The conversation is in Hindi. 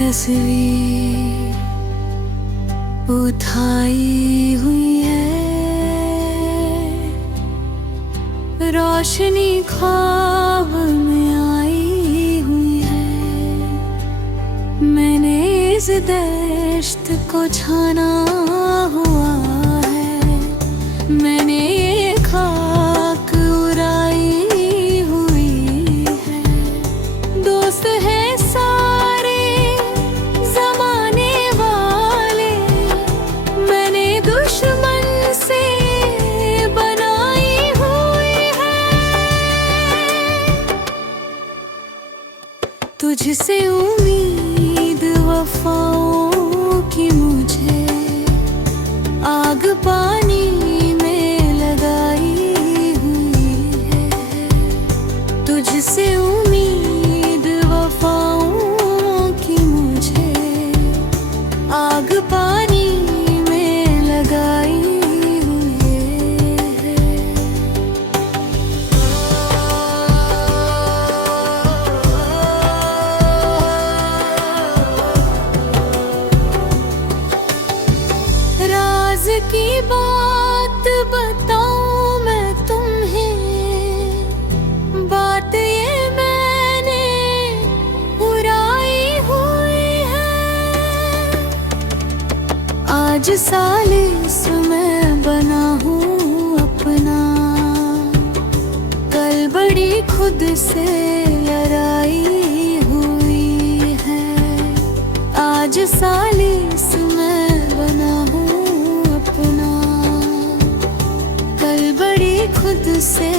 तस्वीर उठाई हुई है, रोशनी ख्वाब में आई हुई है। मैंने इस दश्त को छाना हुआ है, मैंने ये खाक उड़ाई हुई है। दोस्त है सारे जमाने वाले, मैंने दुश्मन से बनाई हुई है। तुझसे उम्मीद वफाओं की मुझे आग पानी में लगाई हुई है। तुझसे उम्मीद वफाओं की मुझे आग पानी में लगाई हुई है। राज की बात बताऊं मैं तुम्हें, बात ये मैंने उड़ाई हुई है। आज सालिस मैं बना हूँ अपना, कल बड़ी खुद से लड़ाई हुई है। आज सालिस मैं बना हूँ अपना, कल बड़ी खुद से